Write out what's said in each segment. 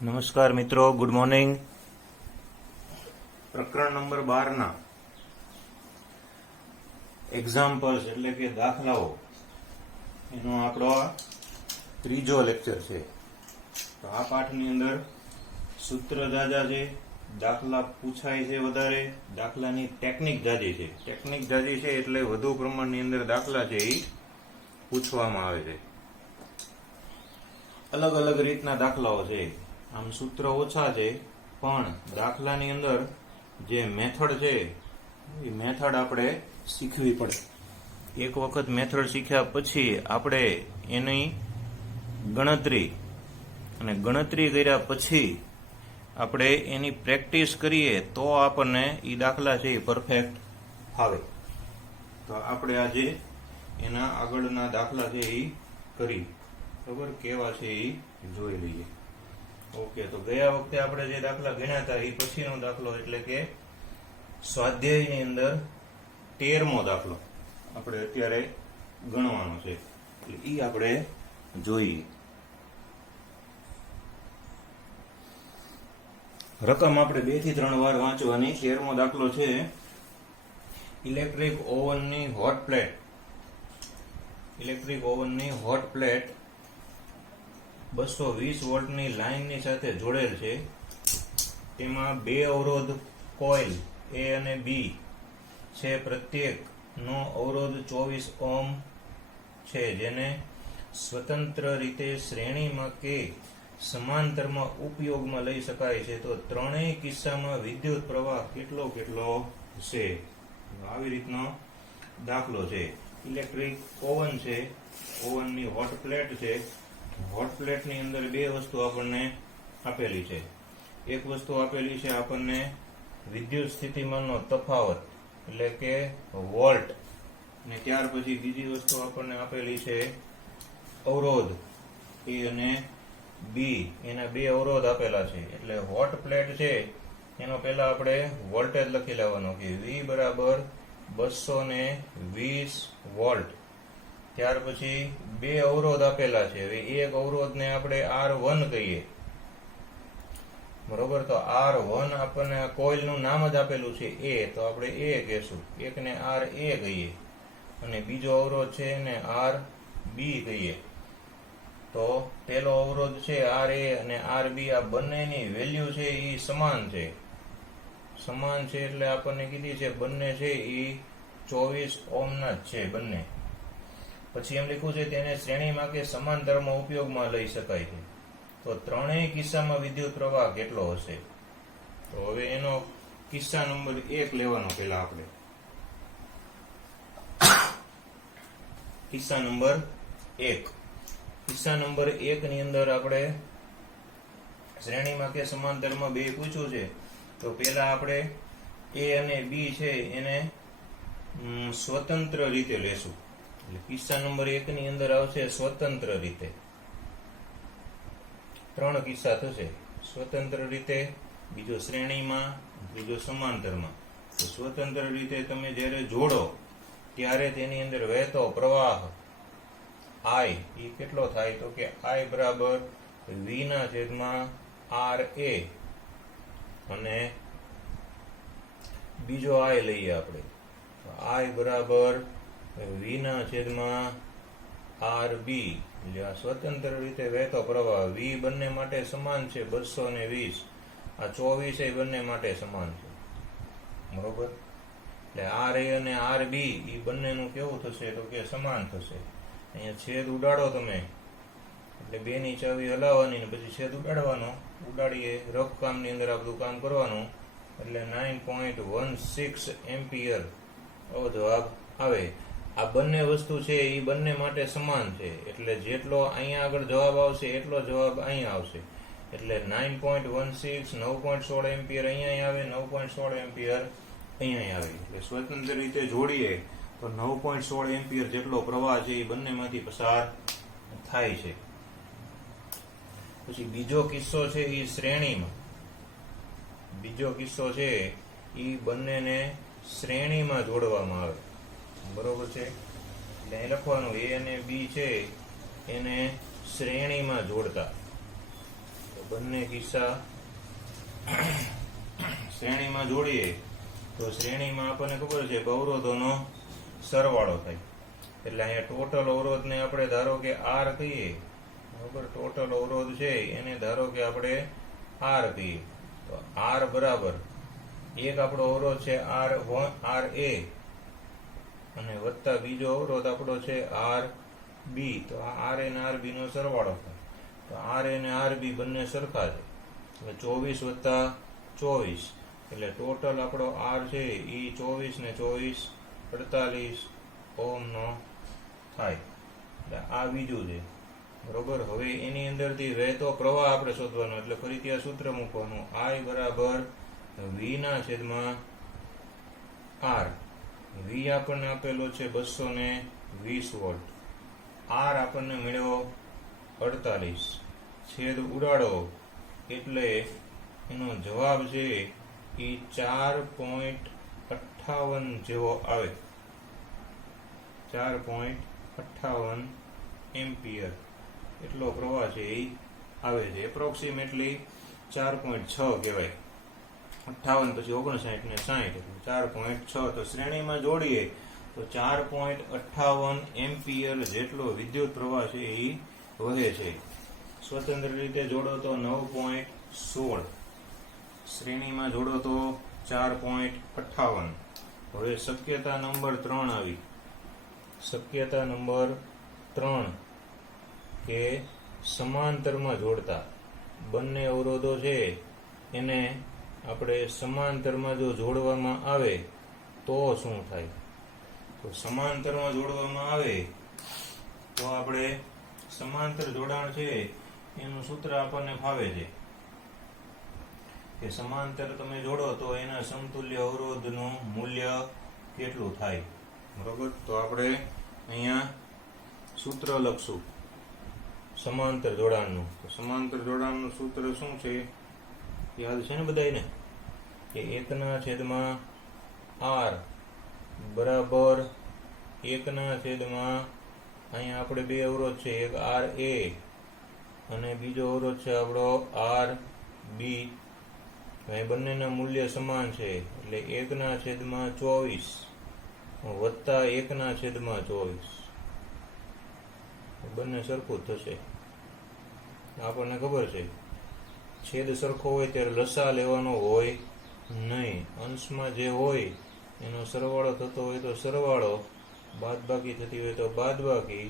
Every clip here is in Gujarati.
નમસ્કાર મિત્રો, ગુડ મોર્નિંગ. પ્રકરણ નંબર 12 ના એક્ઝામ્પલ્સ એટલે કે દાખલાઓ એનો આપણો ત્રીજો લેક્ચર છે. તો આ પાઠની અંદર સૂત્ર જાજા છે, દાખલા પૂછાય છે વધારે, દાખલાની ટેકનિક જાજી છે. ટેકનિક જાજી છે એટલે વધુ પ્રમાણની અંદર દાખલા છે એ પૂછવામાં આવે છે. અલગ અલગ રીતના દાખલાઓ છે. આમ સૂત્ર ઓછા છે પણ દાખલાની અંદર જે મેથડ છે એ મેથડ આપણે શીખવી પડે. એક વખત મેથડ શીખ્યા પછી આપણે એની ગણતરી અને ગણતરી કર્યા પછી આપણે એની પ્રેક્ટિસ કરીએ તો આપણને એ દાખલા છે એ પરફેક્ટ ફાવે. તો આપણે આજે એના આગળના દાખલા છે એ કરી ખબર કેવા છે એ જોઈ લઈએ. ઓકે, તો ગયા વખતે આપણે જે દાખલા ગણ્યા હતા એ પછીનો દાખલો એટલે કે સ્વાધ્યાયની અંદર 13મો દાખલો આપણે અત્યારે ગણવાનો છે એટલે એ આપણે જોઈએ. રકમ આપણે 2 થી 3 વાર વાંચવાની. 13મો દાખલો છે ઇલેક્ટ્રિક ઓવનની હોટ પ્લેટ. ઇલેક્ટ્રિક ઓવનની હોટ પ્લેટ 220 વોલ્ટની લાઇનની સાથે જોડેલ છે. તેમાં 2 અવરોધ કોઇલ A અને B છે. પ્રત્યેકનો અવરોધ 24 ઓહ્મ છે, જેને સ્વતંત્ર રીતે શ્રેણીમાં કે સમાંતરમાં ઉપયોગમાં લઈ શકાય છે. તો ત્રણેય કિસ્સામાં વિદ્યુત પ્રવાહ કેટલો હશે? આવી રીતનો દાખલો છે. ઇલેક્ટ્રિક ઓવન છે, ઓવનની હોટ પ્લેટ છે. હોટ પ્લેટની અંદર 2 વસ્તુ આપણને આપેલી છે. એક વસ્તુ આપેલી છે આપણને વિદ્યુત સ્થિતિમાનનો તફાવત એટલે કે વોલ્ટ, અને ત્યાર પછી બીજી વસ્તુ આપણને આપેલી છે અવરોધ A અને B. એના 2 અવરોધ આપેલા છે. એટલે હોટ પ્લેટ છે એનો પહેલા આપણે વોલ્ટેજ લખી લેવાનો કે V બરાબર 220 વોલ્ટ. ત્યાર પછી 2 અવરોધ આપેલા છે. હવે એક અવરોધને આપણે R1 કહીએ, બરોબર. તો R1 આપણને કોઇલનું નામ જ આપેલું છે A, તો આપણે A કહેશું. એકને RA કહીએ અને બીજો અવરોધ છે એને RB કહીએ. તો પેલો અવરોધ છે RA અને RB, આ બંનેની વેલ્યુ છે એ સમાન છે. સમાન છે એટલે આપણને કીધી છે બંને છે એ 24 ઓહ્મના જ છે બંને. પછી એમ લખ્યું છે તેને શ્રેણીમાં કે સમાંતરમાં ઉપયોગમાં લઈ શકાય છે. તો ત્રણેય કિસ્સામાં વિદ્યુત પ્રવાહ કેટલો હશે? તો હવે એનો કિસ્સા નંબર 1 લેવાનો. પહેલા આપણે કિસ્સા નંબર 1. કિસ્સા નંબર 1 ની અંદર આપણે શ્રેણીમાં કે સમાંતરમાં 2 પૂછ્યું છે. તો પહેલા આપણે A અને B છે એને સ્વતંત્ર રીતે લેશું. એટલે કિસ્સા નંબર 1 ની અંદર આવશે સ્વતંત્ર રીતે. 3 કિસ્સા થશે. સ્વતંત્ર રીતે, બીજો શ્રેણીમાં, બીજો સમાંતરમાં. તો સ્વતંત્ર રીતે તમે જ્યારે જોડો ત્યારે તેની અંદર વહેતો પ્રવાહ I એ કેટલો થાય? તો કે I બરાબર V/RA અને બીજો I લઈએ આપણે. I બરાબર V/RB. એટલે આ સ્વતંત્ર રીતે વહેતો પ્રવાહ V બંને માટે સમાન છે 220. આ 24 એ બંને માટે સમાન છે, બરોબર. એટલે RA અને RB એ બંનેનું કેવું થશે? તો કે સમાન થશે. અહીંયા છેદ ઉડાડો તમે, એટલે 2 ની ચાવી હલાવવાની ને પછી છેદ ઉડાડવાનો. ઉડાડીએ રફ કામની અંદર આ બધું કામ કરવાનું. એટલે 9.16 એમ્પિયર આવો જવાબ આવે. આ બંને વસ્તુ છે એ બંને માટે સમાન છે, એટલે જેટલો અહીંયા આગળ જવાબ આવશે એટલો જવાબ અહીંયા આવશે. એટલે 9.16 9.16 એમ્પિયર અહીંયા આવે, 9.16 એમ્પિયર અહીંયા આવે. એટલે સ્વતંત્ર રીતે જોડીએ તો 9.16 એમ્પિયર જેટલો પ્રવાહ છે એ બંનેમાંથી પસાર થાય છે. પછી બીજો કિસ્સો છે એ શ્રેણીમાં. બીજો કિસ્સો છે એ બંનેને શ્રેણીમાં જોડવામાં આવે, બરોબર છે. એટલે અહીં લખવાનું A અને B છે એને શ્રેણીમાં જોડતા. બંને કિસ્સા શ્રેણીમાં જોડીએ તો શ્રેણીમાં આપણને ખબર છે કે અવરોધોનો સરવાળો થાય. એટલે અહીંયા ટોટલ અવરોધને આપણે ધારો કે આર કહીએ, બરાબર. ટોટલ અવરોધ છે એને ધારો કે આપણે આર કહીએ. તો આર બરાબર એક આપણો અવરોધ છે આર એ અને વત્તા બીજો અવરોધ આપણો છે આર બી. તો આ આર એ અને આર બી નો સરવાળો થાય. તો આર એ અને આર બી બંને સરખા છે. એટલે 24 વત્તા 24 એટલે ટોટલ આપણો આર છે એ 24 ને 24 48 ઓહમ નો થાય. એટલે આ બીજું છે, બરોબર. હવે એની અંદરથી વહેતો પ્રવાહ આપણે શોધવાનો, એટલે ફરીથી આ સૂત્ર મૂકવાનું. I બરાબર V ના છેદમાં R. V આપણને આપેલો છે 220 વોલ્ટ. R આપણને મળ્યો 48. છેદ ઉડાડો એટલે એનો જવાબ છે એ 4.58 જેવો આવે. 4.58 એમ્પિયર એટલો પ્રવાહ છે એ આવે છે. એપ્રોક્સિમેટલી 4.6 કહેવાય. 58 પછી 59 ને 60 એટલે 4.6. તો શ્રેણીમાં જોડીએ તો 4.58 એમ્પિયર જેટલો વિદ્યુત પ્રવાહ છે એ વહે છે. સ્વતંત્ર રીતે જોડો તો 9.16. શ્રેણીમાં જોડો તો 4.58. હવે શક્યતા નંબર 3 આવી. શક્યતા નંબર 3 કે સમાંતરમાં જોડતા બંને અવરોધો છે એને આપણે સમાંતરમાં જો જોડવામાં આવે તો શું થાય? તો સમાંતરમાં જોડવામાં આવે તો આપણે સમાંતર જોડાણ છે એનું સૂત્ર આપણને ફાવે છે કે સમાંતર તમે જોડો તો એના સમતુલ્ય અવરોધનું મૂલ્ય કેટલું થાય, બરોબર. તો આપણે અહીંયા સૂત્ર લખશું સમાંતર જોડાણનું. તો સમાંતર જોડાણનું સૂત્ર શું છે યાદ છે ને બધાયને? કે 1/r બરાબર 1/, અહીંયા આપણે બે અવરોધ છે, એક આર એ અને બીજો અવરોધ છે આપણો આર બી. અહીં બંનેના મૂલ્ય સમાન છે એટલે 1/24 વત્તા 1/24 બંને સરખું થશે. આપણને ખબર છે છેદ સરખો હોય ત્યારે લસા લેવાનો હોય નહીં. અંશમાં જે હોય એનો સરવાળો થતો હોય તો સરવાળો, બાદબાકી થતી હોય તો બાદબાકી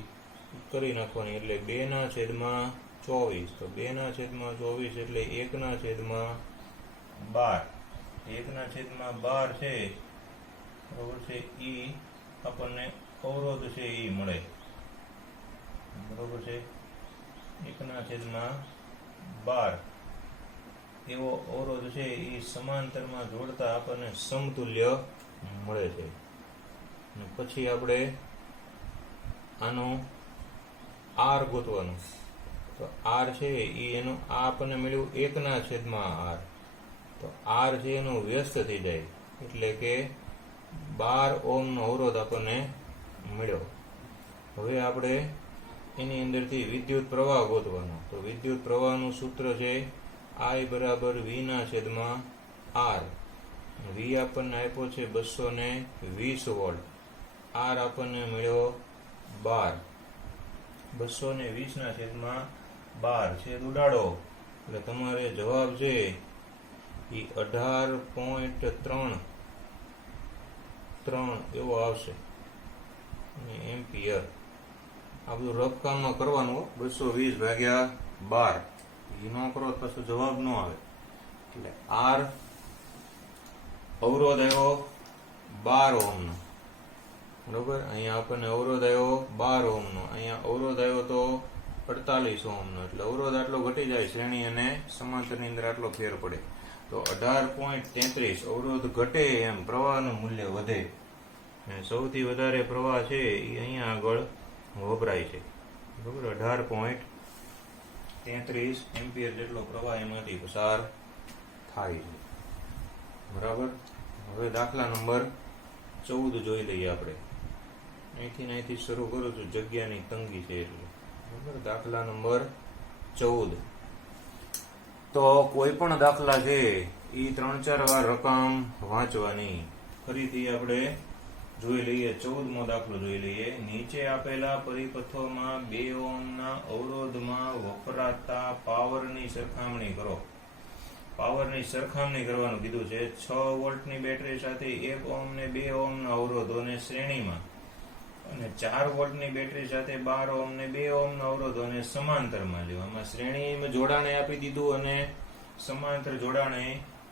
કરી નાખવાની. એટલે 2/24. તો 2/24 એટલે 1/12. 1/12 છે, બરોબર છે. ઈ આપણને અવરોધ છે ઈ મળે, બરોબર છે. 1/12 એવો અવરોધ છે એ સમાંતરમાં જોડતા આપણને સમતુલ્ય મળે છે. અને પછી આપણે આનો આર ગોતવાનો. તો આર છે એ એનું આ આપણને મળ્યું 1/r. તો આર છે એનું વ્યસ્ત થઈ જાય એટલે કે 12 ઓહમનો અવરોધ આપણને મળ્યો. હવે આપણે એની અંદરથી વિદ્યુત પ્રવાહ ગોતવાનો. તો વિદ્યુત પ્રવાહનું સૂત્ર છે I બરાબર V/r. V આપણને આપ્યો છે 220 વોલ્ટ. R આપણને મળ્યો 12. 220/12 છેદ ઉડાડો એટલે તમારે જવાબ છે એ 18.3 એવો આવશે એમ્પિયર. આ બધું રફ કામમાં કરવાનું. 220/12 એ ન કરો તો પાછો જવાબ ન આવે. એટલે આર અવરોધ આવ્યો 12 ઓહમનો, બરોબર. અહીંયા આપણને અવરોધ આવ્યો 12 ઓહમનો, અહીંયા અવરોધ આવ્યો તો 48 ઓહમનો. એટલે અવરોધ આટલો ઘટી જાય, શ્રેણી અને સમાંતરની અંદર આટલો ફેર પડે. તો 18.33 અવરોધ ઘટે એમ પ્રવાહનું મૂલ્ય વધે. અને સૌથી વધારે પ્રવાહ છે એ અહીંયા આગળ વપરાય છે, બરોબર. 18.33 એમ્પિયર જેટલો પ્રવાહ એમાંથી પસાર થાય છે, બરાબર. હવે દાખલા નંબર 14 જોઈ લઈએ આપણે. અહીંથી શરૂ કરું છું, જગ્યાની તંગી છે એટલે, બરાબર. દાખલા નંબર 14. તો કોઈ પણ દાખલા છે એ 3-4 વાર રકમ વાંચવાની. ફરીથી આપણે જોઈ લઈએ 14મો દાખલો જોઈ લઈએ. નીચે આપેલા પરિપથોમાં 2 ઓહ્મના અવરોધમાં વપરાતા પાવરની સરખામણી કરો. પાવરની સરખામણી કરવાનું કીધું છે. 6 વોલ્ટની બેટરી સાથે 1 ઓહ્મ ને 2 ઓહ્મના અવરોધોને શ્રેણીમાં અને 4 વોલ્ટની બેટરી સાથે 12 ઓહ્મ ને 2 ઓહ્મના અવરોધોને સમાંતરમાં લ્યો. આમાં શ્રેણી જોડાણે આપી દીધું અને સમાંતર જોડાણે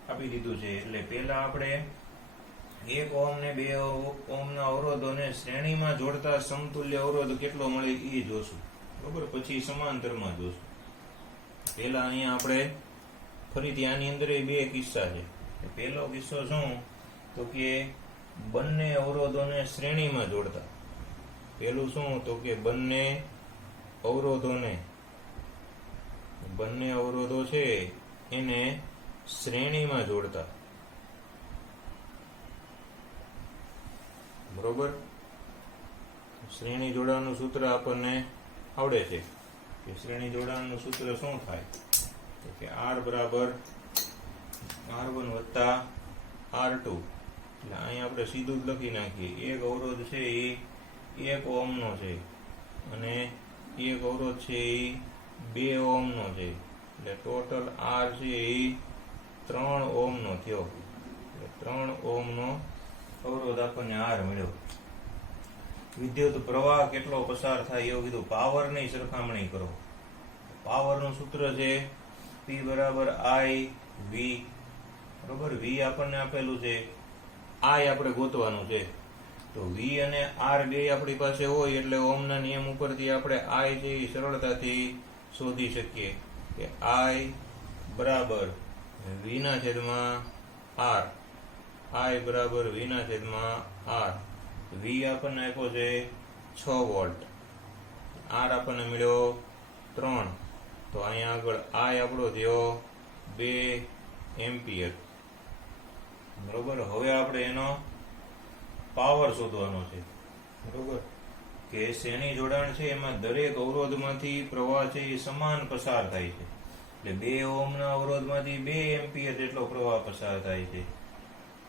આપી દીધું છે. એટલે પહેલા આપણે 1 ઓહ્મ ને 2 ઓહ્મના અવરોધોને શ્રેણીમાં જોડતા સમતુલ્ય અવરોધ કેટલો મળે એ જોશું. બરોબર, પછી સમાંતરમાં જોશું. પહેલા અહીંયા આપણે ફરીથી આની અંદર 2 કિસ્સા છે. પહેલો કિસ્સો શું, તો કે બંને અવરોધોને શ્રેણીમાં જોડતા. પહેલું શું, તો કે બંને અવરોધો છે એને શ્રેણીમાં જોડતા. બરોબર, શ્રેણી જોડાણનું સૂત્ર આપણને આવડે છે કે શ્રેણી જોડાણનું સૂત્ર શું થાય, તો કે R બરાબર R1 વત્તા R2. એટલે અહીં આપણે સીધું જ લખી નાખીએ. એક અવરોધ છે એ 1 ઓહ્મનો છે અને એક અવરોધ છે એ 2 ઓહ્મનો છે. એટલે ટોટલ R છે એ 3 ઓહ્મનો થયો. એટલે 3 ઓહ્મનો અવરોધ આપણને R મળ્યો. વિદ્યુત પ્રવાહ કેટલો પસાર થાય એવું કીધું. પાવરની સરખામણી કરો. પાવરનું સૂત્ર છે P બરાબર I V. બરોબર, V આપણને આપેલું છે, I આપણે ગોતવાનું છે. તો V અને R બે આપણી પાસે હોય એટલે ઓહ્મના નિયમ ઉપરથી આપણે I છે એ સરળતાથી શોધી શકીએ કે I બરાબર V ના છેદમાં R. I બરાબર V ના છેદમાં R. V આપણને આપ્યો છે 6 વોલ્ટ, R આપણને મળ્યો 3. તો અહીંયા આગળ I આપણો થયો 2 એમ્પિયર. બરોબર, હવે આપણે એનો પાવર શોધવાનો છે. બરોબર, કે શ્રેણી જોડાણ છે એમાં દરેક અવરોધમાંથી પ્રવાહ છે એ સમાન પસાર થાય છે. એટલે 2 ઓહ્મના અવરોધમાંથી 2 એમ્પિયર જેટલો પ્રવાહ પસાર થાય છે.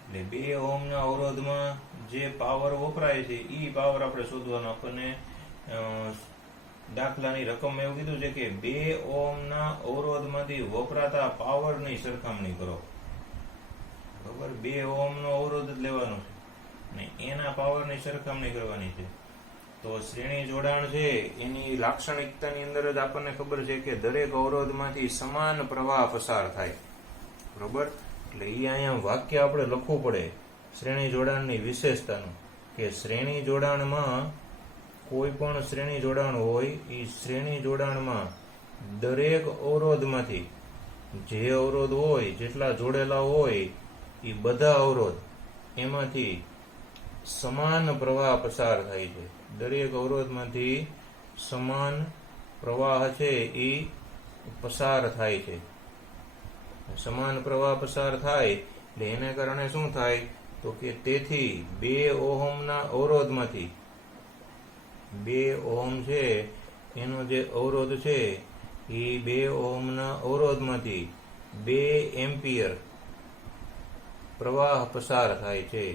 એટલે 2 ઓહ્મના અવરોધમાં જે પાવર વપરાય છે એ પાવર આપણે શોધવાનો. આપણને દાખલાની રકમ એવું કીધું છે કે 2 ઓહ્મના અવરોધમાંથી વપરાતા પાવરની સરખામણી કરો. બરોબર, 2 ઓહ્મનો અવરોધ જ લેવાનો છે અને એના પાવરની સરખામણી કરવાની છે. તો શ્રેણી જોડાણ છે એની લાક્ષણિકતાની અંદર જ આપણને ખબર છે કે દરેક અવરોધમાંથી સમાન પ્રવાહ પસાર થાય. બરોબર, એટલે એ અહીંયા વાક્ય આપણે લખવું પડે શ્રેણી જોડાણની વિશેષતાનું, કે શ્રેણી જોડાણમાં કોઈ પણ શ્રેણી જોડાણ હોય એ શ્રેણી જોડાણમાં દરેક અવરોધમાંથી જે અવરોધ હોય જેટલા જોડેલા હોય એ બધા અવરોધ એમાંથી સમાન પ્રવાહ પસાર થાય છે. દરેક અવરોધમાંથી સમાન પ્રવાહ છે એ પસાર થાય છે. સમાન પ્રવાહ પસાર થાય એટલે એને કારણે શું થાય, તો કે તેથી 2 ઓહ્મના અવરોધમાંથી 2 ઓહ્મ છે એનો જે અવરોધ છે એ 2 ઓહ્મના અવરોધમાંથી 2 એમ્પિયર પ્રવાહ પસાર થાય છે.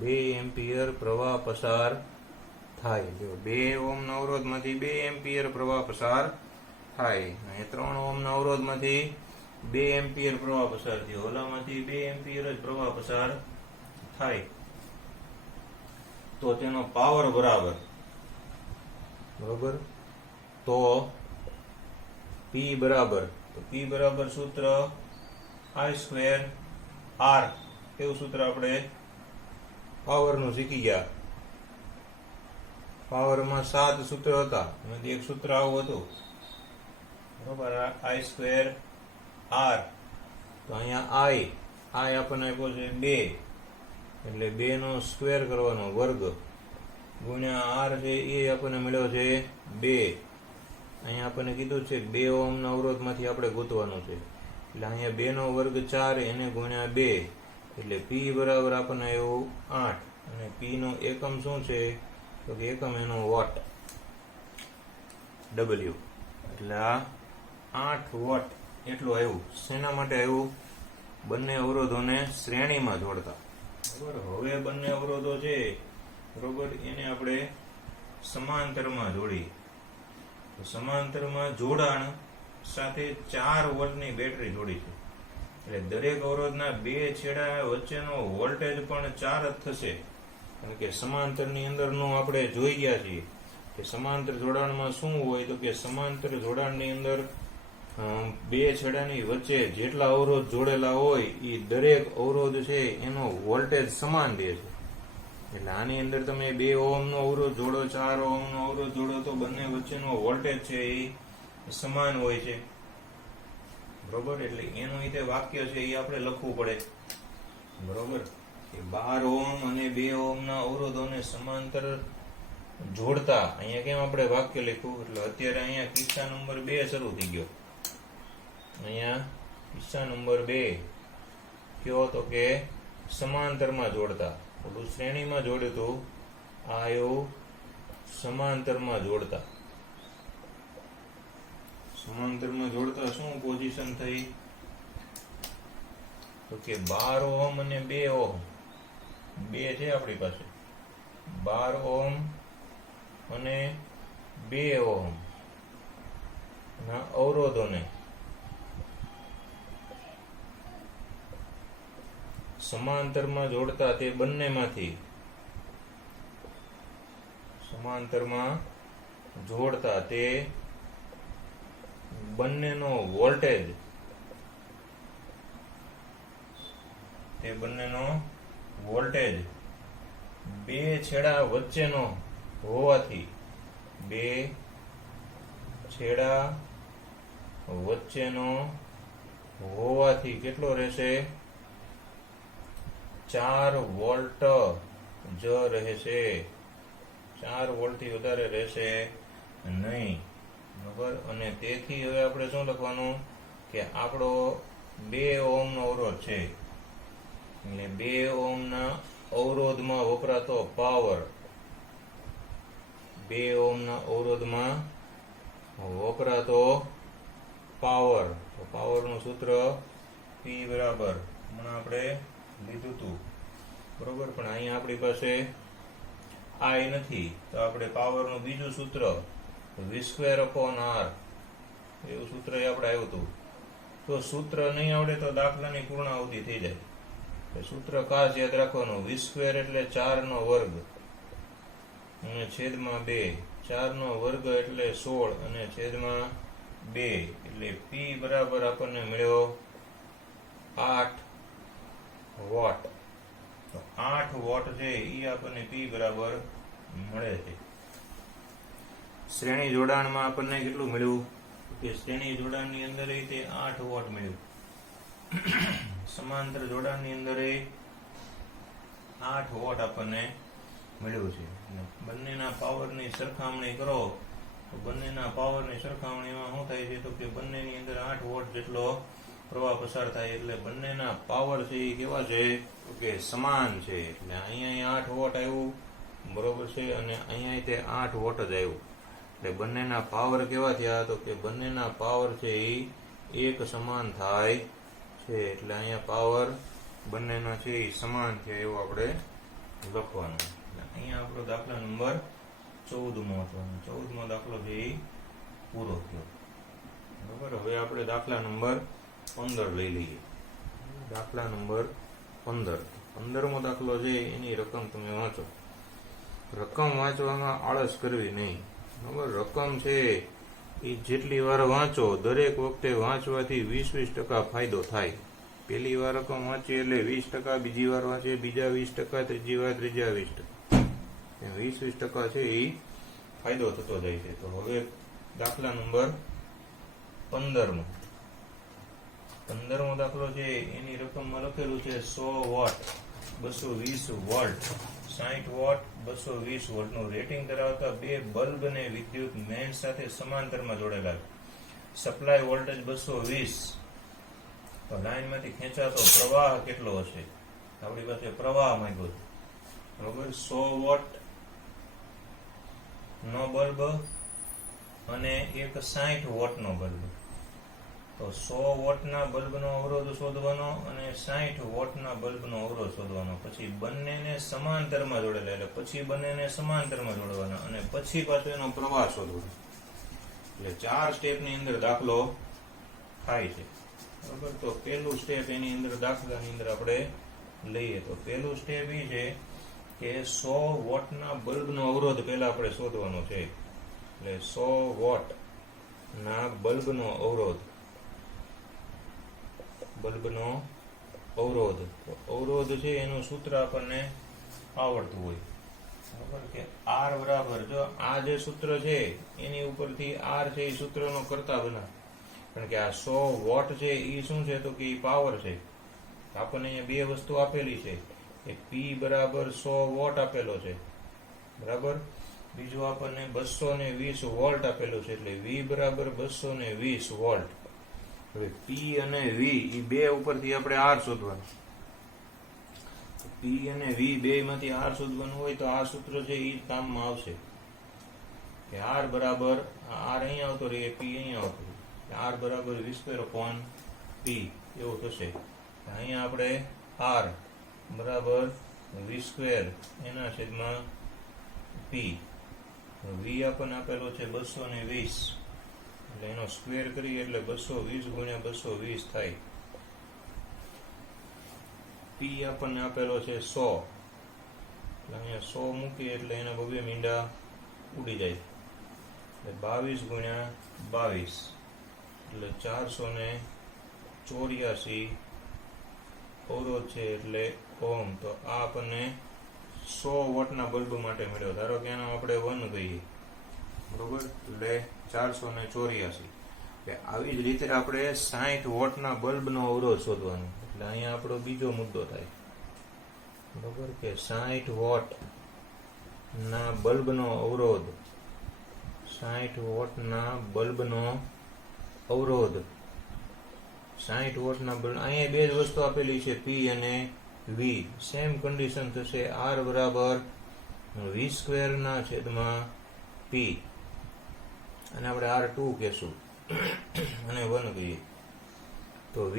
2 એમ્પિયર પ્રવાહ પસાર થાય. જો 2 ઓહ્મના અવરોધમાંથી 2 એમ્પિયર પ્રવાહ પસાર થાય અને 3 ઓહ્મના અવરોધમાંથી 2 એમ્પિયર પ્રવાહ પસાર થયો. ઓલામાંથી 2 એમ્પિયર જ પ્રવાહ પસાર થાય. તો તેનો પાવર બરાબર, બરોબર, તો P બરાબર, તો P બરાબર સૂત્ર I² R. એવું સૂત્ર આપણે પાવરનું શીખી ગયા. પાવરમાં 7 સૂત્ર હતા, એમાંથી એક સૂત્ર આવું હતું. બરોબર, I² R. તો અહીંયા I આપણને આપ્યો છે 2, એટલે 2 નો સ્ક્વેર કરવાનો, વર્ગ, ગુણ્યા R છે એ આપણને મળ્યો છે 2. અહીંયા આપણને કીધું છે 2 ઓહ્મના અવરોધમાંથી આપણે ગોતવાનું છે. એટલે અહીંયા 2 નો વર્ગ 4 એને ગુણ્યા 2 એટલે P બરાબર આપણને આવ્યું 8. અને P નો એકમ શું છે, તો કે એકમ એનો વોટ, W. એટલે આ 8 વોટ એટલું આવ્યું. શેના માટે આવ્યું? બંને અવરોધોને શ્રેણીમાં જોડતા. બરોબર. હવે બંને અવરોધો છે બરોબર, એને આપણે સમાંતરમાં જોડી. સમાંતરમાં જોડાણ સાથે 4 વોલ્ટની બેટરી જોડી છે, એટલે દરેક અવરોધના બે છેડા વચ્ચેનો વોલ્ટેજ પણ 4 જ થશે. કારણ કે સમાંતરની અંદરનું આપણે જોઈ ગયા છીએ કે સમાંતર જોડાણમાં શું હોય, તો કે સમાંતર જોડાણની અંદર બે છેડાની વચ્ચે જેટલા અવરોધ જોડેલા હોય એ દરેક અવરોધ છે એનો વોલ્ટેજ સમાન દે છે. એટલે આની અંદર તમે 2 ઓહમનો અવરોધ જોડો, 4 ઓહમનો અવરોધ જોડો તો બંને વચ્ચેનો વોલ્ટેજ છે એ સમાન હોય છે. બરોબર. એટલે એનું રીતે વાક્ય છે એ આપણે લખવું પડે. બરોબર. 12 ઓહમ અને 2 ઓહમના અવરોધોને સમાંતર જોડતા. અહીંયા કેમ આપણે વાક્ય લખ્યું? એટલે અત્યારે અહીંયા કિસ્સા નંબર 2 શરૂ થઈ ગયો. અહીંયા કિસ્સા નંબર 2 કયો? તો કે સમાંતરમાં જોડતા. ઓલું શ્રેણીમાં જોડ્યું હતું, આ એવું સમાંતરમાં જોડતા. સમાંતરમાં જોડતા શું પોઝિશન થઈ? તો કે 12 ઓહમ અને 2 ઓહમ, બે છે આપણી પાસે. 12 ઓહમ અને 2 ઓહમ ના અવરોધોને સમાંતરમાં જોડતા. તે બંનેમાંથી સમાંતરમાં જોડતા તે બંનેનો વોલ્ટેજ, બે છેડા વચ્ચેનો હોવાથી, બે છેડા વચ્ચેનો હોવાથી કેટલો રહેશે? 4 વોલ્ટ જ રહેશે. 4 વોલ્ટથી વધારે રહેશે નહીં. બરાબર. અને તેથી હવે આપણે શું લખવાનું કે આપણો 2 ઓહમનો અવરોધ છે, એટલે 2 ઓહમના અવરોધમાં વપરાતો પાવર, 2 ઓહમના અવરોધમાં વપરાતો પાવર, તો પાવરનું સૂત્ર P બરાબર હમણાં આપણે લીધું હતું. બરોબર. પણ અહીંયા આપણી પાસે I નથી, તો આપણે પાવરનું બીજું સૂત્ર V²/R એવું સૂત્ર આપણે આવ્યું હતું. તો સૂત્ર નહીં આવડે તો દાખલાની પૂર્ણાહુતિ થઈ જાય. સૂત્ર ખાસ યાદ રાખવાનું. V² એટલે 4નો વર્ગ અને છેદમાં 2. 4નો વર્ગ એટલે 16 અને છેદમાં 2. એટલે P બરાબર આપણને મળ્યો 8 વોટ. તો 8 વોટ છે એ આપણને P બરાબર મળે છે. શ્રેણી જોડાણમાં આપણને કેટલું મળ્યું? કે શ્રેણી જોડાણની અંદર તે 8 વોટ મળ્યું. સમાંતર જોડાણની અંદર 8 વોટ આપણને મળ્યું છે. બંનેના પાવરની સરખામણી કરો તો બંનેના પાવરની સરખામણીમાં શું થાય છે? તો કે બંનેની અંદર 8 વોટ જેટલો પ્રવાહ પસાર થાય. એટલે બંનેના પાવર છે એ કેવા છે? તો કે સમાન છે. એટલે અહીંયા 8 વોટ આવ્યું. બરોબર છે. અને અહીંયા તે 8 વોટ જ આવ્યું. એટલે બંનેના પાવર કેવા થયા? તો કે બંનેના પાવર છે એ એક સમાન થાય છે. એટલે અહીંયા પાવર બંનેના છે એ સમાન છે એવું આપણે લખવાનું. અહીંયા આપણો દાખલા નંબર 14મો હતો. 14મો દાખલો છે એ પૂરો થયો. બરાબર. હવે આપણે દાખલા નંબર 15 લઈ લઈએ. દાખલા નંબર 15. 15મો દાખલો છે એની રકમ તમે વાંચો. રકમ વાંચવામાં આળસ કરવી નહીં. બરાબર. રકમ છે એ જેટલી વાર વાંચો, દરેક વખતે વાંચવાથી 20% ફાયદો થાય. પહેલી વાર રકમ વાંચીએ એટલે 20%, બીજી વાર વાંચીએ બીજા 20%, ત્રીજી વાર ત્રીજા 20%. 20% છે એ ફાયદો થતો જાય છે. તો હવે દાખલા નંબર 15મો. 15મો દાખલો છે એની રકમમાં લખેલું છે 100 વોટ, 220 વોલ્ટ, 60 વોટ, 220 વોલ્ટનું રેટિંગ ધરાવતા 2 બલ્બને વિદ્યુત મેઇન સાથે સમાંતરમાં જોડેલા. Supply voltage 220. તો લાઈનમાંથી ખેંચાતો પ્રવાહ કેટલો હશે? આપણી પાસે પ્રવાહ માંગ્યો છે. બરોબર. 100 વોટ નો બલ્બ અને એક 60 વોટ નો બલ્બ. તો તો 100 વોટના બલ્બનો અવરોધ શોધવાનો અને 60 વોટના બલ્બનો અવરોધ શોધવાનો. પછી બંનેને સમાંતરમાં જોડેલા, એટલે પછી બંનેને સમાંતરમાં જોડવાના અને પછી પાછો એનો પ્રવાહ શોધવાનો. એટલે 4 સ્ટેપની અંદર દાખલો થાય છે. બરાબર. તો પહેલું સ્ટેપ એની અંદર દાખલાની અંદર આપણે લઈએ તો પહેલું સ્ટેપ એ છે કે 100 વોટના બલ્બનો અવરોધ પહેલા આપણે શોધવાનો છે. એટલે 100 વોટના બલ્બનો અવરોધ અવરોધ છે એનું સૂત્ર આપણને આવડતું હોય. બરાબર કે R બરાબર, જો આ જે સૂત્ર છે એની ઉપરથી R છે એ સૂત્રનો કરતા બનાવ. કારણ કે આ 100 વોટ છે એ શું છે તો કે એ પાવર છે. આપણને અહીંયા બે વસ્તુ આપેલી છે કે P બરાબર 100 વોટ આપેલો છે. બરાબર. બીજું આપણને 220 વોલ્ટ આપેલું છે, એટલે V બરાબર 220 વોલ્ટ. હવે P અને V એ બે ઉપરથી આપણે R શોધવાનું. P અને V બે માંથી R શોધવાનું હોય તો આ સૂત્ર છે એ કામમાં આવશે કે R બરાબર, R અહીંયા આવતો રહે, P અહીંયા આવતો રહે. R બરાબર V²/P એવું થશે. અહીંયા આપણે R બરાબર V² એના છેદમાં P. V આપણને આપેલો છે 220, એટલે એનો સ્ક્વેર કરીએ એટલે 220 ગુણ્યા 220 થાય. P આપણને આપેલો છે 100, એટલે અહીંયા 100 મૂકીએ એટલે એના બબે મીંડા ઉડી જાય. એટલે 22 ગુણ્યા 22 એટલે 484 અવરોધ છે એટલે ઓહમ. તો આ આપણને 100 વોટના બલ્બ માટે મળ્યો. ધારો કે એનો આપણે 1 કહીએ. બરોબર. એટલે 484. આવી જ રીતે આપણે 60 વોટના બલ્બનો અવરોધ શોધવાનો. એટલે અહીંયા આપણો બીજો મુદ્દો થાય. બરોબર કે 60 વોટના બલ્બનો અવરોધ, 60 વોટના બલ્બનો અવરોધ, 60 વોટના બલ્બ. અહીંયા બે જ વસ્તુ આપેલી છે P અને V. સેમ કન્ડિશન થશે. R બરાબર V²/P અને આપણે R2 કહેશું અને 1 કહીએ. તો V²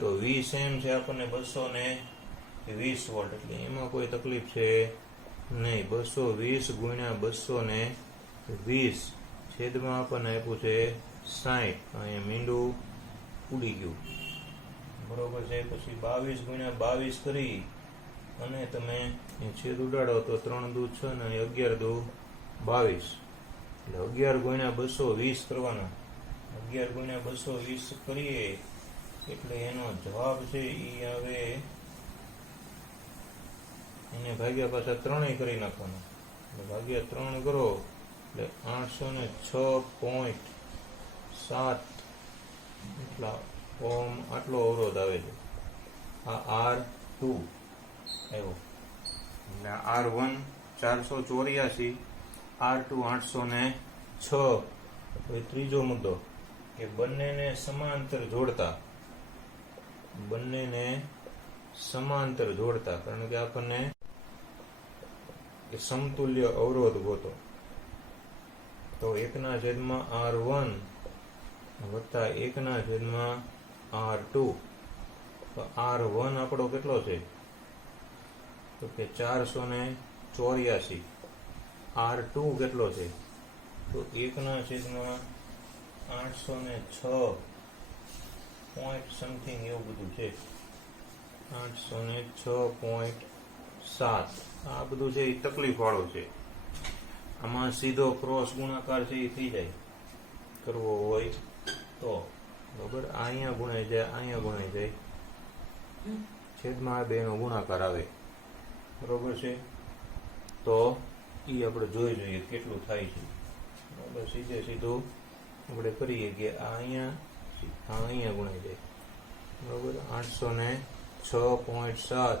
તો V સેમ છે આપણને 220 વોલ્ટ, એટલે એમાં કોઈ તકલીફ છે નહીં. 220 ગુણ્યા 220 છેદમાં આપણને આપ્યું છે 60. અહીંયા મીંડું ઉડી ગયું. બરોબર છે. પછી 22 ગુણ્યા 22 કરી અને તમે છેદ ઉડાડો તો 3 દુ 6 ને 11 દુ 22, એટલે 11 ગુણ્યા 220 કરવાના. 11 ગુણ્યા 220 કરીએ એટલે એનો જવાબ છે એ આવે, એને ભાગ્યા પાછા 3 કરી નાખવાના. એટલે ભાગ્યા 3 કરો એટલે 806.7 એટલા ઓમ આટલો અવરોધ આવે છે. આ R2 આવ્યો. એટલે R1 484, R2 806. હવે ત્રીજો મુદ્દો કે બંનેને સમાંતર જોડતા, કારણ કે આપણને સમતુલ્ય અવરોધ ગોતો. તો 1/R1 વત્તા 1/R2. તો R1 આપણો કેટલો છે તો કે 484. R2 કેટલો છે તો 1/806 પોઈન્ટ સમથિંગ એવું બધું છે. 806.7. આ બધું છે એ તકલીફ વાળો છે. આમાં સીધો ક્રોસ ગુણાકાર છે એ થઈ જાય કરવો હોય તો. બરોબર. અહીંયા ગુણાઈ જાય, અહીંયા ગુણાઈ જાય, છેદમાં બેનો ગુણાકાર આવે. બરોબર છે. તો એ આપણે જોઈ જોઈએ કેટલું થાય છે. બરોબર. સીધે સીધું આપણે કરીએ કે આ અહીંયા ગુણાઈ જાય. બરોબર. 806.7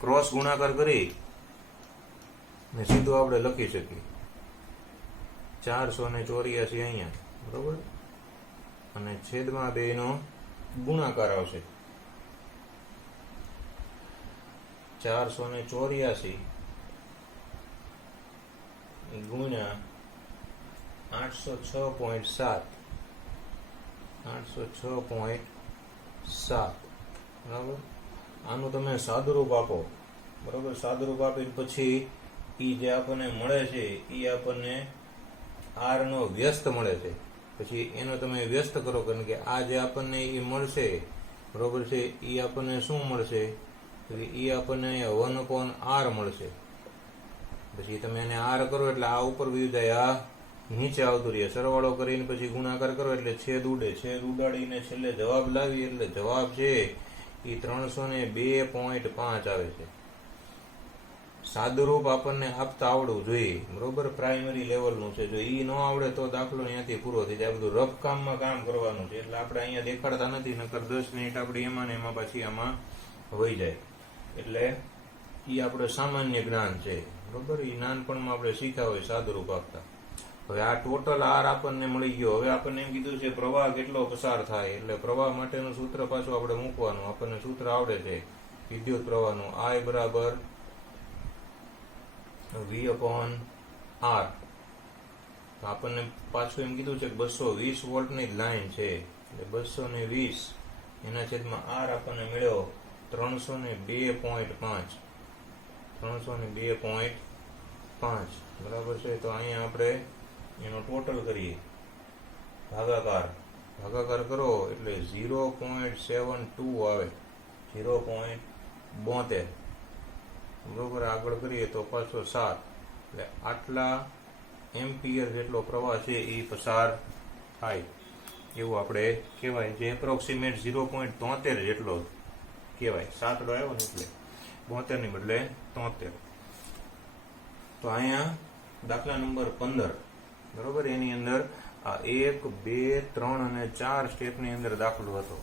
ક્રોસ ગુણાકાર કરી ને સીધું આપણે લખી શકીએ 484 અહીંયા. બરોબર. અને છેદમાં બેનો ગુણાકાર આવશે. 484 ગુણ્યા 806.7. 506.7 બરાબર. આનું તમે સાદુરૂપ આપો બરાબર. સાદુરૂપ આપીને પછી ઈ જે આપણને મળે છે એ આપણને આર નો વ્યસ્ત મળે છે. પછી એનો તમે વ્યસ્ત કરો, કારણ કે આ જે આપણને એ મળશે બરોબર છે, એ આપણને શું મળશે? એ આપણને 1/r મળશે. પછી તમે એને આર કરો એટલે આ ઉપર વ્યુ જાય, આ નીચે આવતું રહે. સરવાળો કરીને પછી ગુણાકાર કરો એટલે છેદ ઉડે. છેદ ઉડાડીને છેલ્લે જવાબ લાવી એટલે જવાબ છે એ 302.5 આવે છે. સાદુરૂપ આપણને આપતા આવડવું જોઈએ બરોબર. પ્રાઇમરી લેવલનું છે. જો ઈ ન આવડે તો દાખલો અહીંયાથી પૂરો થઈ જાય. બધું રફ કામમાં કામ કરવાનું છે. એટલે આપણે અહીંયા દેખાડતા નથી, નકર 10 મિનિટ આપણી એમાં ને એમાં પછી આમાં વહી જાય. એટલે ઈ આપણે સામાન્ય જ્ઞાન છે બરોબર. ઈ નાનપણમાં આપણે શીખ્યા હોય સાદુરૂપ આપતા. હવે આ ટોટલ આર આપણને મળી ગયો. હવે આપણને એમ કીધું છે પ્રવાહ કેટલો પસાર થાય, એટલે પ્રવાહ માટેનું સૂત્ર પાછું આપણે મૂકવાનું. આપણને સૂત્ર આવડે છે વિદ્યુત પ્રવાહનું, I બરાબર V/R. આપણને પાછું એમ કીધું છે કે 220 વોલ્ટની લાઈન છે, એટલે 220 એના છેદમાં R આપણને મળ્યો 302.5. 302.5 બરાબર છે. તો અહીંયા આપણે એનો ટોટલ કરીએ, ભાગાકાર કરો એટલે 0.72 આવે, 0.72 બરોબર. આગળ કરીએ તો પાછો 7, એટલે આટલા એમ્પિયર જેટલો પ્રવાહ છે એ પસાર થાય એવું આપણે કહેવાય. જે એપ્રોક્સિમેટ 0.73 જેટલો કહેવાય. 7 આવ્યો ને એટલે 72 ની બદલે 73. તો અહીંયા દાખલા નંબર 15 બરોબર. એની અંદર આ 1, 2, 3 અને 4 સ્ટેપની અંદર દાખલો હતો.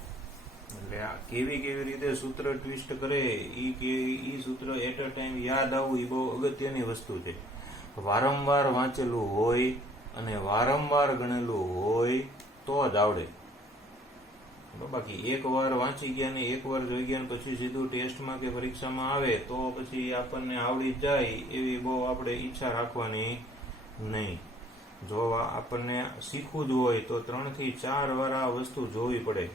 એટલે આ કેવી રીતે સૂત્ર ટ્વિસ્ટ કરે ઈ સૂત્ર એટ અ ટાઈમ યાદ આવવું એ બહુ અગત્યની વસ્તુ છે. વારંવાર વાંચેલું હોય અને વારંવાર ગણેલું હોય તો જ આવડે. બાકી એક વાર વાંચી ગયા ને એક વાર જોઈ ગયા પછી સીધું ટેસ્ટમાં કે પરીક્ષામાં આવે તો પછી આપણને આવડી જાય એવી બહુ આપણે ઈચ્છા રાખવાની નહીં. જો આપણને શીખવું જ હોય તો 3 થી 4 વાર આ વસ્તુ જોવી પડે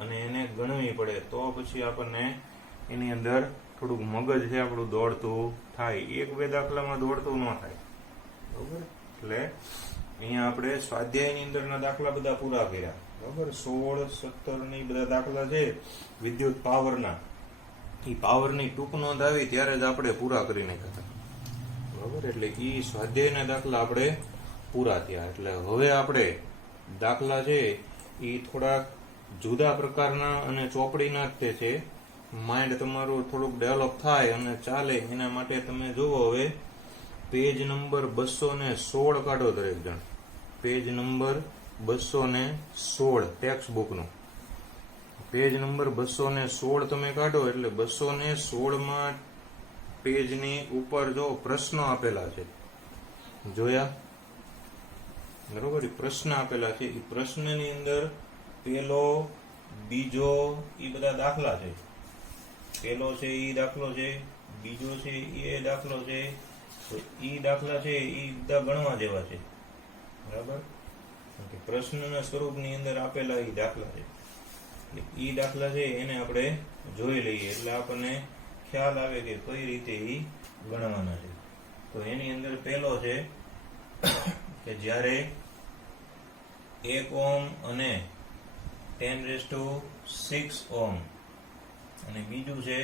અને એને ગણવી પડે, તો પછી આપણને એની અંદર થોડુંક મગજ છે આપણું દોડતું થાય. 1-2 દાખલામાં દોડતું ન થાય બરોબર. એટલે અહીંયા આપણે સ્વાધ્યાયની અંદરના દાખલા બધા પૂરા કર્યા બરોબર. 16, 17 ની બધા દાખલા છે વિદ્યુત પાવરના. એ પાવરની ટૂંક નોંધ આવી ત્યારે જ આપણે પૂરા કરી નાખ્યા બરોબર. એટલે એ સ્વાધ્યાયના દાખલા આપણે પૂરા થયા. એટલે હવે આપણે દાખલા છે એ થોડાક જુદા પ્રકારના અને ચોપડીના જ તે છે. માઇન્ડ તમારું થોડુંક ડેવલપ થાય અને ચાલે એના માટે તમે જુઓ. હવે પેજ નંબર 216 કાઢો દરેક જણ. પેજ નંબર 216 ટેક્સ્ટ બુકનું પેજ નંબર 216 તમે કાઢો એટલે 216માં પેજની ઉપર જો પ્રશ્નો આપેલા છે, જોયા બરોબર. પ્રશ્ન આપેલા છે. એ પ્રશ્નની અંદર પેલો, બીજો એ બધા દાખલા છે. પેલો છે એ દાખલો છે, બીજો છે એ દાખલો છે. તો એ દાખલા છે એ બધા ગણવા જેવા છે બરાબર. પ્રશ્નના સ્વરૂપની અંદર આપેલા એ દાખલા છે. એ દાખલા છે એને આપણે જોઈ લઈએ એટલે આપણને ખ્યાલ આવે કે કઈ રીતે એ ગણવાના છે. તો એની અંદર પેલો છે કે જ્યારે 1 ઓહ્મ અને 10⁶ ઓહ્મ અને બીજું છે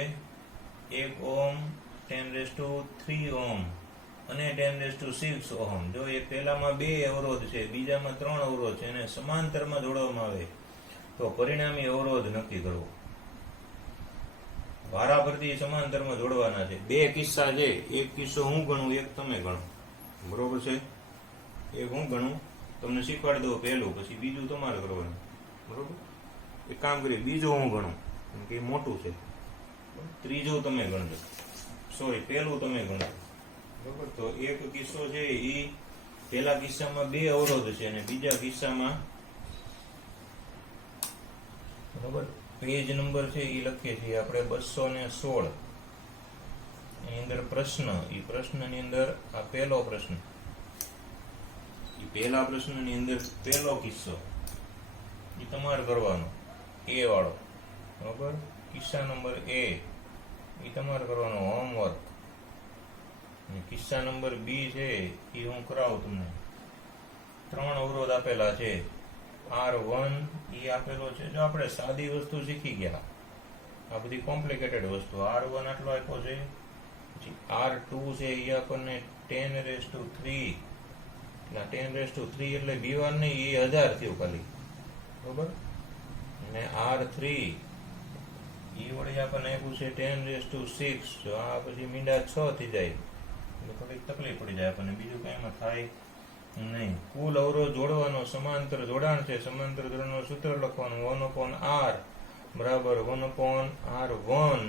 1 ઓહ્મ 10⁻³ ઓહ્મ અને 10⁶ ઓહ્મ. જો એ પહેલામાં 2 અવરોધ છે, બીજામાં 3 અવરોધ છે અને સમાંતરમાં જોડવામાં આવે તો પરિણામી અવરોધ નક્કી કરવો. વારાફરતી સમાંતરમાં જોડવાના છે. 2 કિસ્સા છે, એક કિસ્સો હું ગણું, એક તમે ગણો બરોબર છે. એક હું ગણું, તમને શીખવાડી દઉં પહેલું, પછી બીજું તમારે કરવાનું બરોબર. એક કામ કરીએ, બીજું હું ગણું કે મોટું છે, ત્રીજું તમે ગણજો, સોરી પહેલું તમે ગણો બરોબર. તો એક કિસ્સો છે એ પહેલા કિસ્સામાં 2 અવરોધ છે અને બીજા કિસ્સામાં બરોબર પેજ નંબર છે એ લખીએ છીએ આપણે 216 એની અંદર પ્રશ્ન. એ પ્રશ્નની અંદર આ પહેલો પ્રશ્ન, એ પહેલા પ્રશ્નની અંદર પહેલો કિસ્સો, એ તમારે કરવાનો એ વાળો, બરોબર. કિસ્સા નંબર એ તમારે કરવાનો હોમવર્ક. કિસ્સા નંબર બી છે એ હું કરાવું તમને. 3 અવરોધ આપેલા છે. R1 એ આપેલો છે. જો આપણે સાદી વસ્તુ શીખી ગયા, આ બધી કોમ્પ્લિકેટેડ વસ્તુ. R1 આટલો આપ્યો છે, પછી R2 છે એ આપણને 10⁻3, એટલે 10⁻3 એટલે B1 નહીં, એ 1000 થયું ખાલી, બરોબર. અને R3 એ વળી આપણને આપ્યું છે 10⁻6. જો આ પછી મીંડા 6 થઈ જાય એટલે થોડીક તકલીફ પડી જાય આપણને, બીજું કઈ એમાં થાય નહીં. કુલ અવરોધ જોડવાનો સમાંતર જોડાણ છે. સમાંતર જોડાણનું સૂત્ર લખવાનું 1/R બરાબર 1/R1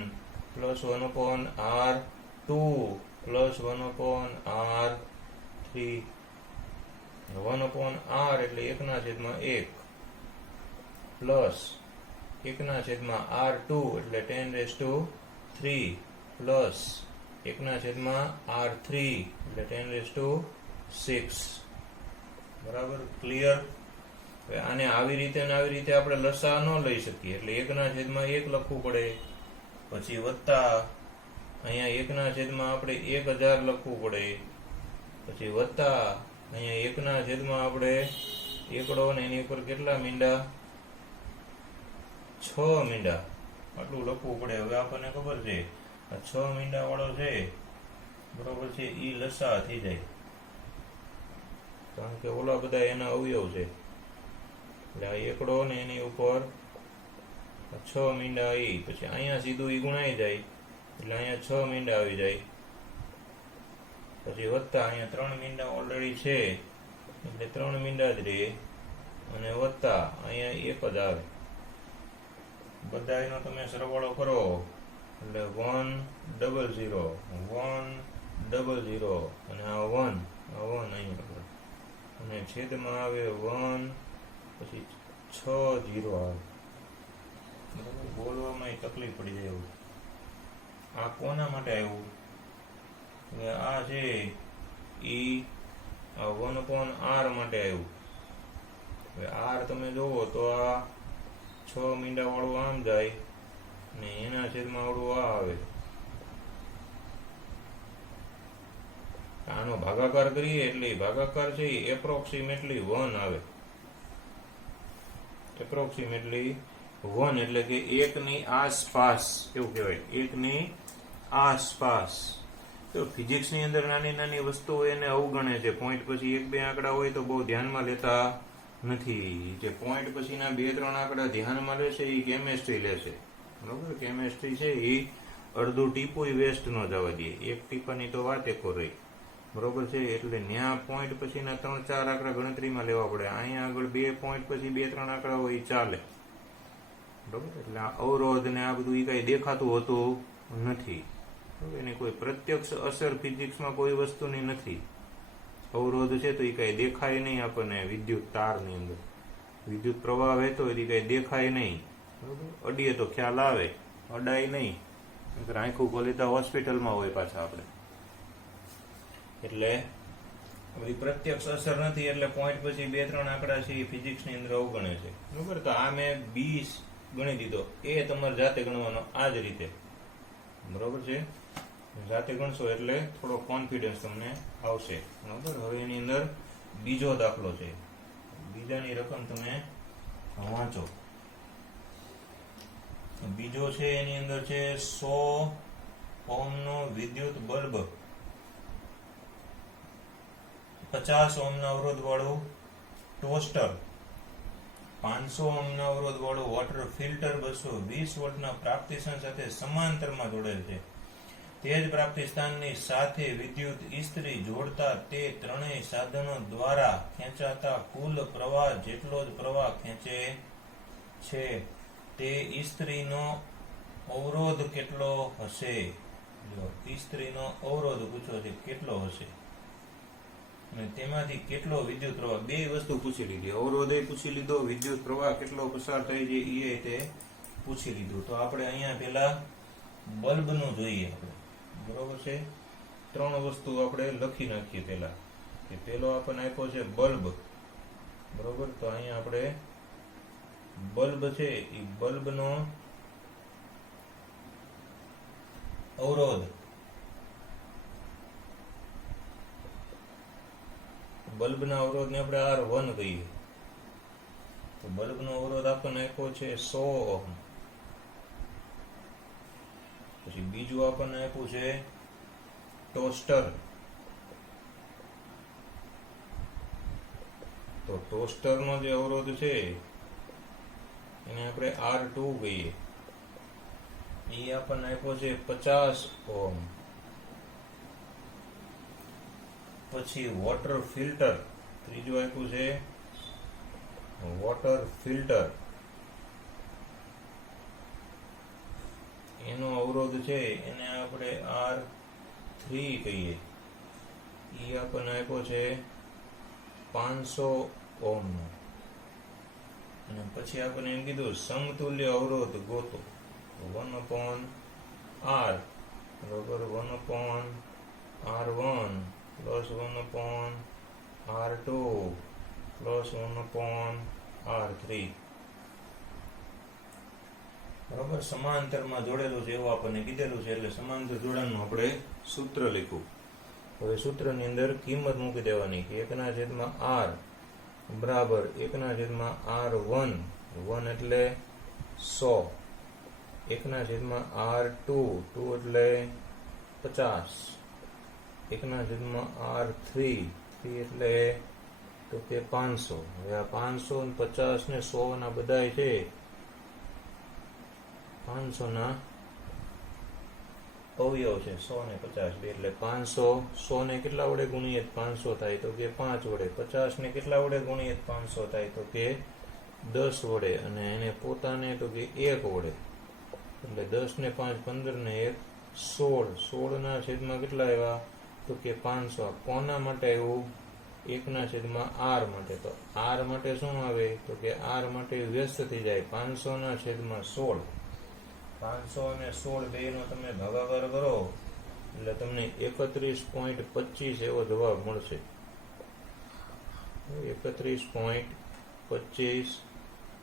plus 1/R2 plus 1/R3. 1/R એટલે 1/1 પ્લસ 1/R2 એટલે 10⁻3 પ્લસ 1/R3 એટલે 10⁻6. બરાબર, ક્લિયર. હવે આને આવી રીતે ને આવી રીતે આપણે લસા ન લઈ શકીએ, એટલે 1/1 લખવું પડે, પછી વત્તા અહીંયા 1/, આપણે 1000 લખવું પડે, પછી વત્તા અહીંયા 1/, આપણે એકડો ને એની ઉપર કેટલા મીંડા, 6 મીંડા, આટલું લખવું પડે. હવે આપણને ખબર છે આ 6 મીંડા વાળો છે, બરોબર છે, ઈ લસા થઈ જાય, કારણ કે ઓલા બધા એના અવયવ છે. એટલે આ એકડો ને એની ઉપર 6 મીંડા આવી, પછી અહીંયા સીધું ઈ ગુણાઈ જાય, એટલે અહીંયા 6 મીંડા આવી જાય, પછી વત્તા અહીંયા 3 મીંડા ઓલરેડી છે એટલે 3 મીંડા જ રહે, અને વત્તા અહીંયા 1 જ આવે. બધાનો તમે સરવાળો કરો એટલે 100 100 અને આ 1 અહીંયા, અને છેદમાં આવે 1, પછી 6 0 આવે. બરાબર, બોલવામાં તકલીફ પડી જાય એવું. આ કોના માટે આવ્યું? આ છે ઈ આ 1/R માટે આવ્યું. હવે R તમે જોવો તો આ 6 મીંડા વાળું આમ જાય ને એના છેદમાં આવડું આ આવે. આનો ભાગાકાર કરીએ એટલે ભાગાકાર છે એ એપ્રોક્સિમેટલી 1 આવે. એપ્રોક્સિમેટલી 1 એટલે કે 1 ની આસપાસ, એવું કહેવાય, 1 ની આસપાસ. તો ફિઝિક્સ ની અંદર નાની નાની વસ્તુઓ એને અવગણે છે. પોઈન્ટ પછી 1-2 આંકડા હોય તો બહુ ધ્યાનમાં લેતા નથી. જે પોઈન્ટ પછીના 2-3 આંકડા ધ્યાનમાં લેશે એ કેમેસ્ટ્રી લેશે, બરોબર. કેમેસ્ટ્રી છે એ અડધું ટીપું વેસ્ટ ન જવા દે, એક ટીપાની તો વાત એકો રહી, બરોબર છે. એટલે ન્યા પોઈન્ટ પછીના 3-4 આંકડા ગણતરીમાં લેવા પડે. અહીંયા આગળ 2 પોઈન્ટ પછી 2-3 આંકડા હોય એ ચાલે, બરોબર. એટલે આ અવરોધ ને આ બધું એ કઈ દેખાતું હોતું નથી, એની કોઈ પ્રત્યક્ષ અસર ફિઝિક્સમાં કોઈ વસ્તુની નથી. અવરોધ છે તો એ કઈ દેખાય નહીં આપણને. વિદ્યુત તારની અંદર વિદ્યુત પ્રવાહ વહેતો હોય એ કઈ દેખાય નહીં, બરોબર. અડીએ તો ખ્યાલ આવે, અડાય નહીં. આંખું ખોલીતા હોસ્પિટલમાં હોય પાછા આપણે. એટલે બધી પ્રત્યક્ષ અસર નથી, એટલે પોઈન્ટ પછી 2-3 આંકડા છે એ ફિઝિક્સ ની અંદર અવગણે છે, બરોબર. તો આ મેં 20 ગણી દીધો, એ તમારે જાતે ગણવાનો આ જ રીતે, બરોબર છે. જાતે ગણશો એટલે થોડો કોન્ફિડન્સ તમને આવશે, બરોબર. હવે એની અંદર બીજો દાખલો છે. બીજાની રકમ તમે વાંચો. બીજો છે એની અંદર છે 100 ઓહ્મનો વિદ્યુત બલ્બ, 50 ઓહ્મના અવરોધ વાળું ટોસ્ટર, 500 ઓહ્મના અવરોધ વાળું વોટર ફિલ્ટર 220 વોલ્ટના પ્રાપ્તિસ્થાન સાથે સમાંતરમાં જોડેલ છે. તે જ પ્રાપ્તિસ્થાનની સાથે વિદ્યુત ઇસ્ત્રી જોડતા તે ત્રણેય સાધનો દ્વારા ખેંચાતા કુલ પ્રવાહ જેટલો જ પ્રવાહ ખેંચે છે. તે ઇસ્ત્રીનો અવરોધ કેટલો હશે? જો ઇસ્ત્રીનો અવરોધ પૂછો છે કેટલો હશે, અને તેમાંથી કેટલો વિદ્યુત પ્રવાહ, બે વસ્તુ પૂછી લીધી. અવરોધ પૂછી લીધો, વિદ્યુત પ્રવાહ કેટલો પસાર થઈ જાય એ તે પૂછી લીધું. તો આપણે અહીંયા પેલા બલ્બ નું જોઈએ આપણે, બરોબર છે. 3 વસ્તુ આપણે લખી નાખીએ પેલા. કે પેલો આપણને આપ્યો છે બલ્બ, બરોબર. તો અહીંયા આપણે બલ્બ છે એ બલ્બનો અવરોધ, બલ્બના અવરોધને આપણે R1 કહીએ. તો બલ્બનો અવરોધ આપણને આપ્યો છે 100 ઓહ્મ. પછી બીજું આપણને આપ્યું છે ટોસ્ટર. તો ટોસ્ટરનો જે અવરોધ છે એને આપણે R2 કહીએ. એ આપણને આપ્યો છે 50 ઓહ્મ. પછી વોટર ફિલ્ટર, ત્રીજું આપ્યું છે વોટર ફિલ્ટર. એનો અવરોધ છે એને આપણે R3 કહીએ. એ આપણને આપ્યો છે 500 ઓહ્મ. અને પછી આપણે એમ કીધું સમતુલ્ય અવરોધ ગોતો. 1/R બરોબર 1/R1 plus 1/R2 plus 1/R3 બરોબર. સમાંતરમાં જોડેલું છે એવું આપણને કીધેલું છે એટલે સમાંતર જોડાણનું આપણે સૂત્ર લખ્યું. હવે સૂત્રની અંદર કિંમત મૂકી દેવાની કે 1/R બરાબર 1/R1, 1 એટલે 100, 1/R2, 2 એટલે 50, 1/R3, 3 એટલે તો કે 500. હવે આ 500 ને 50 ને 100 ના બધાય છે 500 ના અવયવ છે, 100 ને 50 બે એટલે 500. 100 ને કેટલા વડે ગુણીએ 500 થાય તો કે 5 વડે. 50 ને કેટલા વડે ગુણીએ 500 થાય તો કે 10 વડે. અને એને પોતાને તો કે 1 વડે. એટલે 10 ને 5 15 ને 1 16. 16 ના છેદમાં કેટલા આવ્યા તો કે 500. કોના માટે આવ્યું? 1/R માટે. તો R માટે શું આવે તો કે R માટે વ્યસ્ત થઈ જાય 500 ના છેદમાં 16. 500 અને 16 બેનો તમે ભાગાકાર કરો એટલે તમને 31.25 એવો જવાબ મળશે. 31.25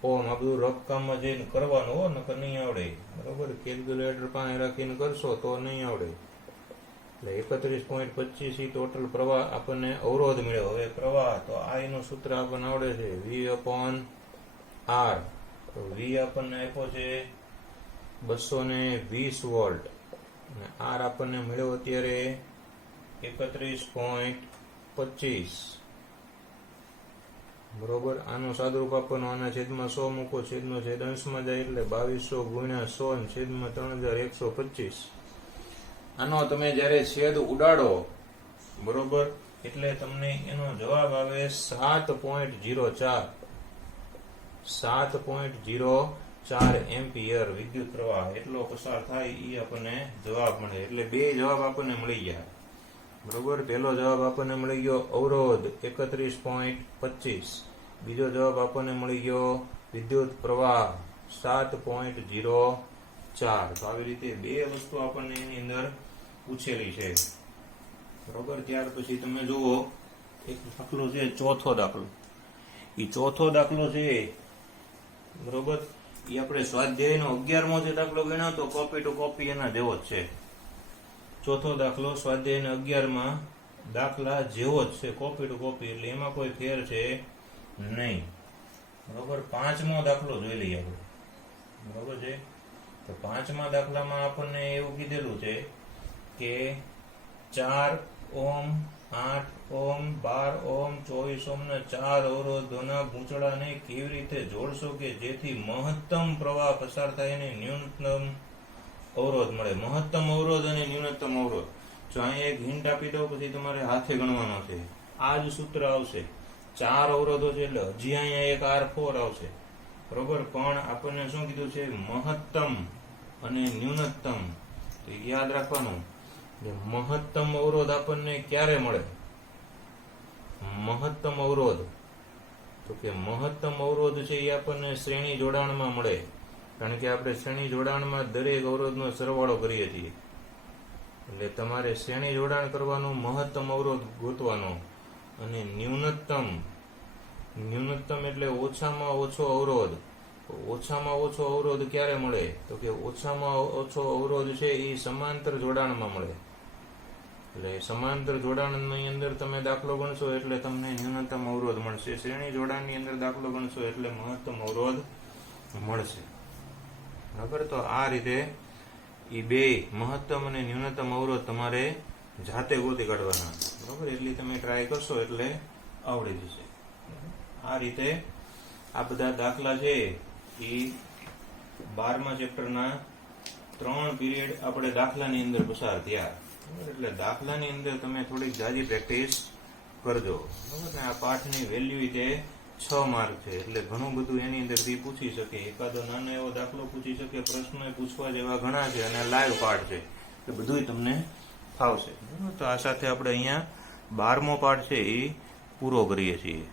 ઓહ્મ. આ બધું રફ કામમાં જઈને કરવાનું હો, નકર નહીં આવડે બરોબર. કેલ્ક્યુલેટર પાસે રાખીને કરશો તો નહીં આવડે. એટલે 31.25 ટોટલ પ્રવાહ આપણને અવરોધ મળ્યો. હવે પ્રવાહ તો I નું સૂત્ર આપણને આવડે છે V/R. તો V આપણને આપ્યો છે 220 વોલ્ટ અને R આપણને મળ્યો અત્યારે 31.25 બરોબર. આનું સાદુરૂપ આપવાનું આના છેદમાં 100 મૂકો, છેદનો છેદ અંશમાં જાય એટલે 2200 ગુણ્યા 100 છેદમાં 3125. આનો તમે જ્યારે છેદ ઉડાડો બરોબર એટલે તમને એનો જવાબ આવે 7.04. 7.04 એમ્પિયર વિદ્યુત પ્રવાહ એટલો પસાર થાય એ આપણને જવાબ મળે. એટલે બે જવાબ આપણને મળી ગયા બરોબર. પહેલો જવાબ આપણને મળી ગયો અવરોધ 31.25. બીજો જવાબ આપણને મળી ગયો વિદ્યુત પ્રવાહ 7.04. તો આવી રીતે બે વસ્તુ આપણને એની અંદર પૂછેલી છે બરોબર. ત્યાર પછી તમે જુઓ એક દાખલો છે ચોથો દાખલો. એ ચોથો દાખલો છે બરોબર એ આપણે સ્વાધ્યાયનો 11મો જે દાખલો ગણ્યો તો કોપી ટુ કોપી એના જેવો જ છે. ચોથો દાખલો સ્વાધ્યાયના 11માં દાખલા જેવો જ છે, કોપી ટુ કોપી. એટલે એમાં કોઈ ફેર છે નહીં બરોબર. 5મો દાખલો જોઈ લઈએ આપણે બરોબર છે. તો 5મા દાખલામાં આપણને એવું કીધેલું છે કે 4 ઓહ્મ, 8 ઓહ્મ, 12 ઓહ્મ, 24 ઓહ્મ ના 4 અવરોધોના ગૂંચળાને કેવી રીતે જોડશો કે જેથી મહત્તમ પ્રવાહ પસાર થાય અને ન્યૂનતમ અવરોધ મળે. મહત્તમ અવરોધ અને ન્યૂનતમ અવરોધ. જો અહીંયા એક હિન્ટ આપી દઉં પછી તમારે હાથે ગણવાનો છે. આ જ સૂત્ર આવશે. 4 અવરોધો છે એટલે હજી અહીંયા એક R4 આવશે બરોબર. પણ આપણને શું કીધું છે? મહત્તમ અને ન્યૂનતમ. તો યાદ રાખવાનું કે મહત્તમ અવરોધ આપણને ક્યારે મળે? મહત્તમ અવરોધ તો કે મહત્તમ અવરોધ છે એ આપણને શ્રેણી જોડાણમાં મળે. કારણ કે આપણે શ્રેણી જોડાણમાં દરેક અવરોધનો સરવાળો કરીએ છીએ. એટલે તમારે શ્રેણી જોડાણ કરવાનું, મહત્તમ અવરોધ ગોતવાનો અને ન્યૂનતમ એટલે ઓછામાં ઓછો અવરોધ. ઓછામાં ઓછો અવરોધ ક્યારે મળે? તો કે ઓછામાં ઓછો અવરોધ છે એ સમાંતર જોડાણમાં મળે. એટલે સમાંતર જોડાણની અંદર તમે દાખલો ગણશો એટલે તમને ન્યૂનતમ અવરોધ મળશે. શ્રેણી જોડાણની અંદર દાખલો ગણશો એટલે મહત્તમ અવરોધ મળશે. બરાબર, તો આ રીતે એ બે મહત્તમ અને ન્યૂનતમ અવરોધ તમારે જાતે ગોતી કાઢવાના. બરાબર, એટલી તમે ટ્રાય કરશો એટલે આવડી જશે. આ રીતે આ બધા દાખલા છે એ 12મા ચેપ્ટરના 3 પીરિયડ આપણે દાખલાની અંદર પસાર થયા. એટલે દાખલાની અંદર તમે થોડીક જાજી પ્રેક્ટિસ કરજો. બરાબર ને, આ પાઠની વેલ્યુ તે 6 માર્ક છે. એટલે ઘણું બધું એની અંદરથી પૂછી શકે. એકાદો નાનો એવો દાખલો પૂછી શકે, પ્રશ્નો પૂછવા જેવા ઘણા છે અને લાઈવ પાઠ છે. એટલે બધું તમને ફાવશે. બરાબર, તો આ સાથે આપણે અહીંયા 12મો પાઠ છે એ પૂરો કરીએ છીએ.